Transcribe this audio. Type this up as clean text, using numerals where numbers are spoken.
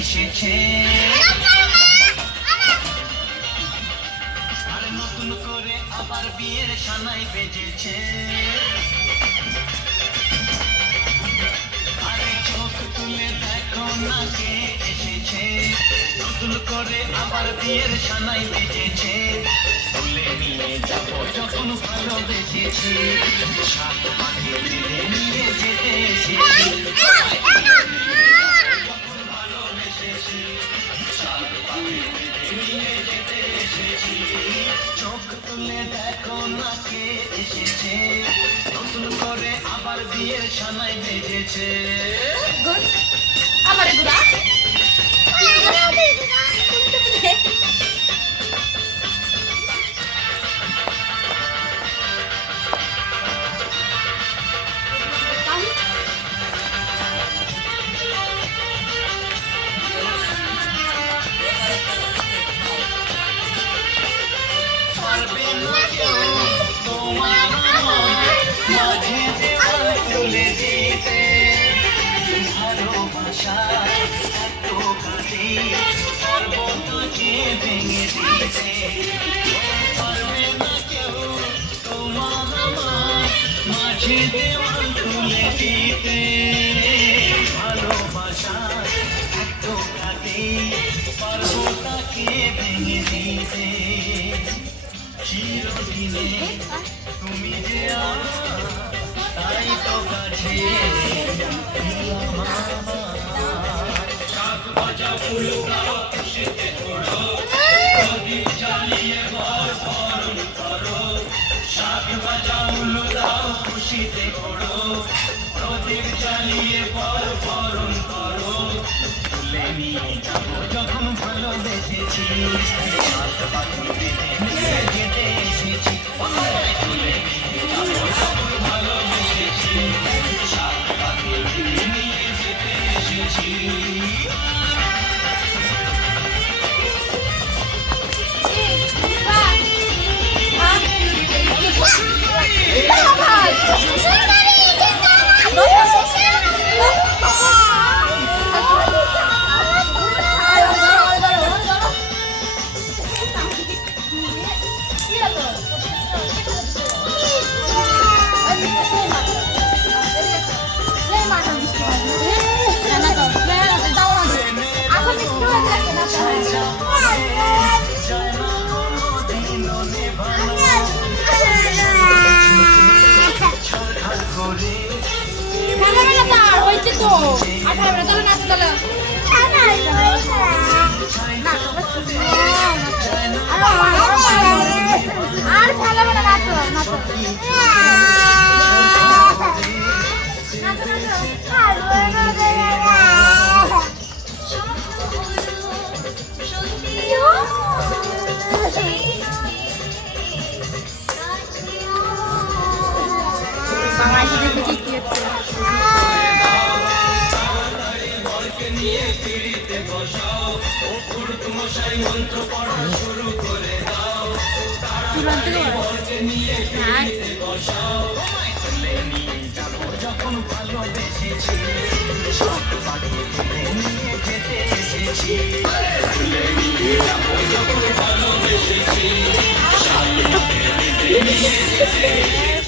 এসেছে, আর নতুন করে আবার বিয়ের সানাই বেজেছে। আরে চোখ তুলে দেখো না কে এসেছে, নতুন করে আবার বিয়ের সানাই বেজেছে। তুলে নিয়ে যাবো যখন ভালোবেসেছি, সাত পাখি তুলে নিয়ে যেতে এসেছি। চোখ তুলে দেখো না কে এসেছে, নতুন করে আবার বিয়ের সানাই বেজেছে। আমার গুড়া তুলে দিতে ভালোবাসা এত কাছে, পারবো তোকে ভেঙে দিতে। পারবে না কেউ তোমার আমার মাঝে দেওয়াল তুলে দিতে। ভালোবাসা এত কাছে, পারবো তাকে ভেঙে দিতে। চিরদিনে তুমি যে আমার, তাই তো কাছে শাক ভাজা ফুল খাও খুশিতে ঘোরো, প্রদীপ জ্বালিয়ে বর বরণ করো। শাক ভাজা ফুল দাও খুশিতে ঘোরো, প্রদীপ জ্বালিয়ে বর বরণ করো। তুলে নিয়ে যাবো যখন ভালোবেসেছি, সাত পাখি বেঁধে নিয়ে যেতে এসেছি। তুলে নিয়ে যাবো যখন ভালোবেসেছি, সাত পাখি বেঁধে নিয়ে যেতে এসেছি। আর ভালো না নাচো নাচো নিয়ে ফিরিতে বসাও, মশাই মন্ত্র পড়া শুরু করে দাও। নিয়ে ফিরিতে বসাও, তুলে নিয়ে যাবো যখন ভালোবেসেছি, সব পাখি তুলে নিয়ে যেতে এসেছি। তুলে নিয়ে যাবো যখন ভালোবেসেছি, সাত পাখি তুলে নিয়ে যেতে এসেছি।